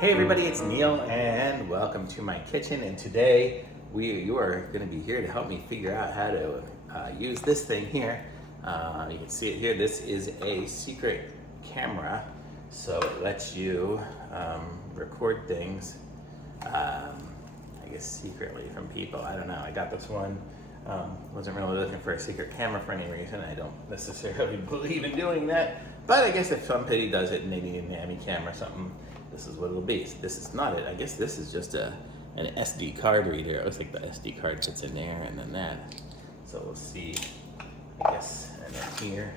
Hey everybody, it's Neil and welcome to my kitchen, and today you are going to be here to help me figure out how to use this thing here. You can see it here. This is a secret camera, so it lets you record things, I guess secretly from people. I don't know, I got this one. Wasn't really looking for a secret camera for any reason. I don't necessarily believe in doing that, but I guess if somebody does it and they need a Nanny cam or something, this is what it'll be. So this is not it. I guess this is just an SD card reader. It looks like the SD card fits in there and then that. So we'll see, I guess, and then here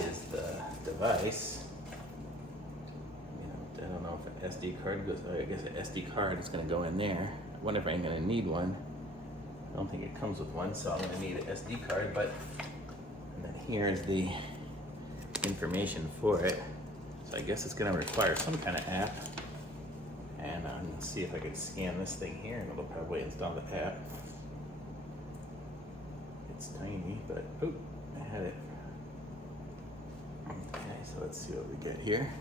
is the device. I don't know if an SD card goes, I guess an SD card is gonna go in there. I wonder if I'm gonna need one. I don't think it comes with one, so I'm gonna need an SD card, and then here is the information for it. So I guess it's gonna require some kind of app, and let's see if I can scan this thing here, and it'll probably install the app. It's tiny, but oh, I had it. Okay, so let's see what we get here.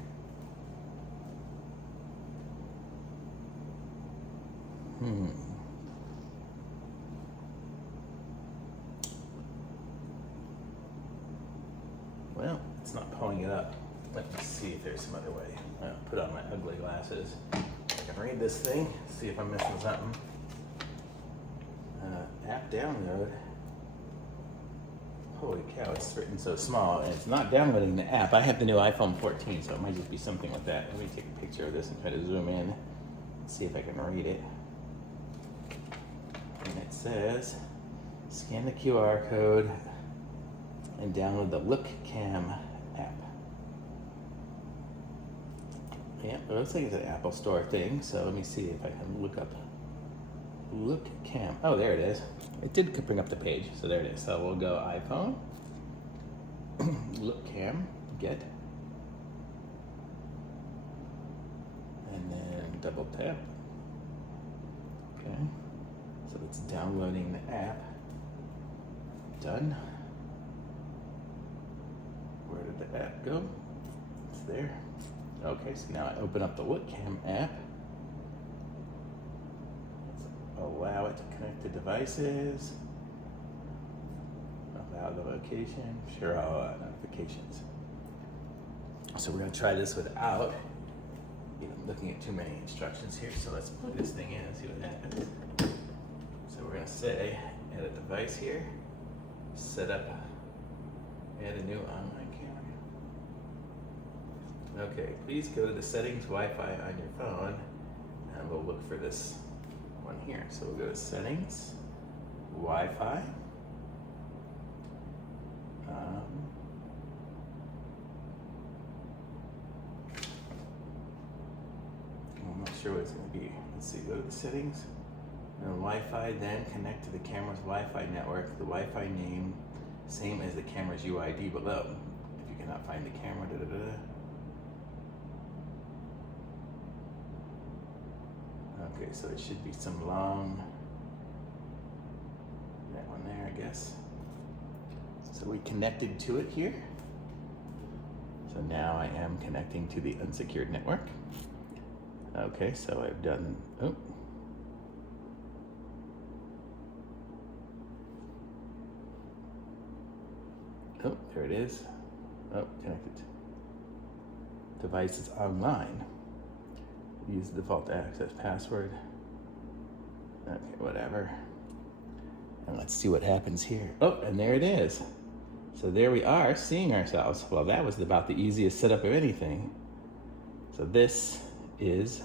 Well, it's not pulling it up. Let me see if there's some other way. I'll put on my ugly glasses. I can read this thing, see if I'm missing something. App download. Holy cow, it's written so small, and it's not downloading the app. I have the new iPhone 14, so it might just be something with that. Let me take a picture of this and try to zoom in and see if I can read it. And it says, scan the QR code and download the Look Cam app. Yeah, it looks like it's an Apple Store thing, so let me see if I can look up Look Cam. Oh, there it is. It did bring up the page, so there it is. So we'll go iPhone, Look Cam, get, and then double tap. Okay, so it's downloading the app. Done. Where did the app go? It's there. Okay, so now I open up the Look Cam app. Let's allow it to connect to devices. Allow the location. Sure, I'll allow notifications. So we're gonna try this without looking at too many instructions here. So let's plug this thing in and see what happens. So we're gonna say, add a device here, set up, add a new online camera. Okay, please go to the settings Wi-Fi on your phone, and we'll look for this one here. So we'll go to settings, Wi-Fi. I'm not sure what it's going to be. Let's see, go to the settings, and Wi-Fi, then connect to the camera's Wi-Fi network. The Wi-Fi name, same as the camera's UID below. If you cannot find the camera, Okay, so it should be some long, that one there, I guess. So we connected to it here. So now I am connecting to the unsecured network. Okay, so I've done, oh, there it is. Oh, connected. Device is online. Use the default access password. Okay, whatever. And let's see what happens here. Oh, and there it is. So there we are, seeing ourselves. Well, that was about the easiest setup of anything. So this is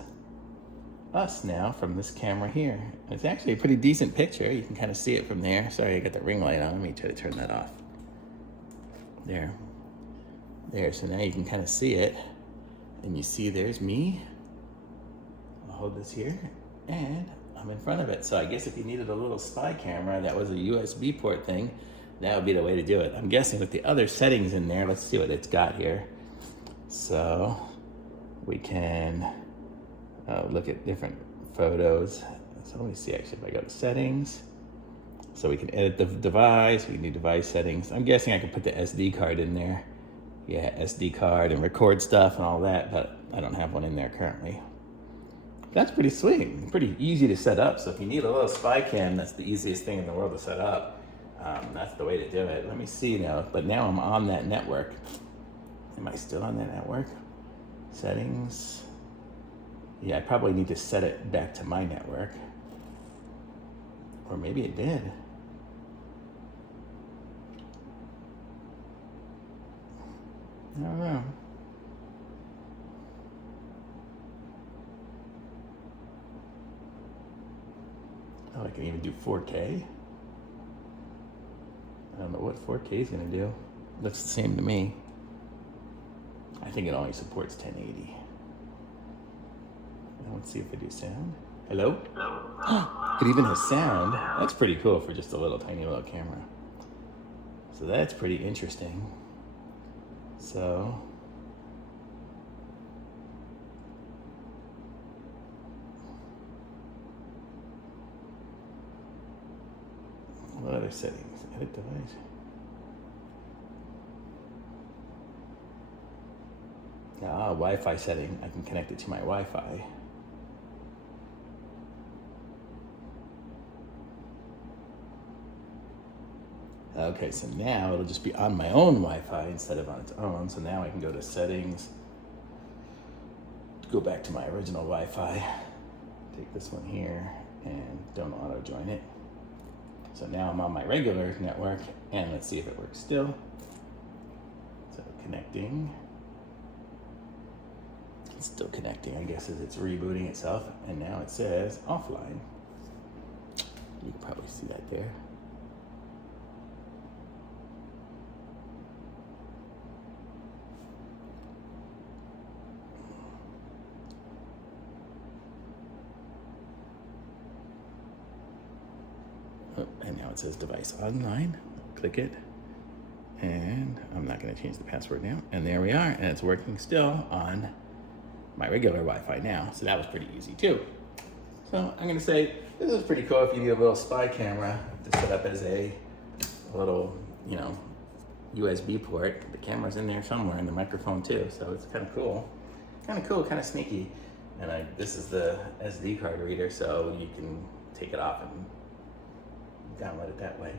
us now from this camera here. It's actually a pretty decent picture. You can kind of see it from there. Sorry, I got the ring light on. Let me try to turn that off. There. So now you can kind of see it. And you see there's me. I'll hold this here, and I'm in front of it. So I guess if you needed a little spy camera that was a USB port thing, that would be the way to do it. I'm guessing with the other settings in there, let's see what it's got here. So we can look at different photos. So let me see actually if I go to settings. So we can edit the device, we can do device settings. I'm guessing I can put the SD card in there. Yeah, SD card and record stuff and all that, but I don't have one in there currently. That's pretty sweet, pretty easy to set up. So if you need a little spy cam, that's the easiest thing in the world to set up. That's the way to do it. Let me see now, but now I'm on that network. Am I still on that network? Settings. Yeah, I probably need to set it back to my network. Or maybe it did. I don't know. Oh, I can even do 4K. I don't know what 4K is gonna do. Looks the same to me. I think it only supports 1080. Let's see if I do sound. Hello? It even has sound. That's pretty cool for just a little tiny little camera. So that's pretty interesting. So what other settings? Edit device. Wi-Fi setting. I can connect it to my Wi-Fi. Okay, so now it'll just be on my own Wi-Fi instead of on its own. So now I can go to settings, go back to my original Wi-Fi, take this one here and don't auto join it. So now I'm on my regular network and let's see if it works still. So connecting. It's still connecting, I guess, as it's rebooting itself. And now it says offline. You can probably see that there. Oh, and now it says device online. Click it. And I'm not going to change the password now. And there we are. And it's working still on my regular Wi-Fi now. So that was pretty easy too. So I'm going to say this is pretty cool if you need a little spy camera to set up as a little, USB port. The camera's in there somewhere and the microphone too. So it's kind of cool. Kind of sneaky. And this is the SD card reader, so you can take it off and download it that way.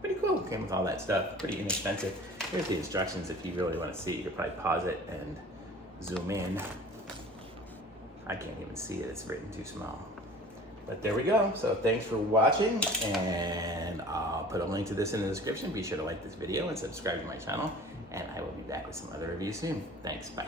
Pretty cool. Came with all that stuff. Pretty inexpensive. Here's the instructions if you really want to see. You could probably pause it and zoom in. I can't even see it. It's written too small. But there we go. So thanks for watching, and I'll put a link to this in the description. Be sure to like this video and subscribe to my channel, and I will be back with some other reviews soon. Thanks. Bye.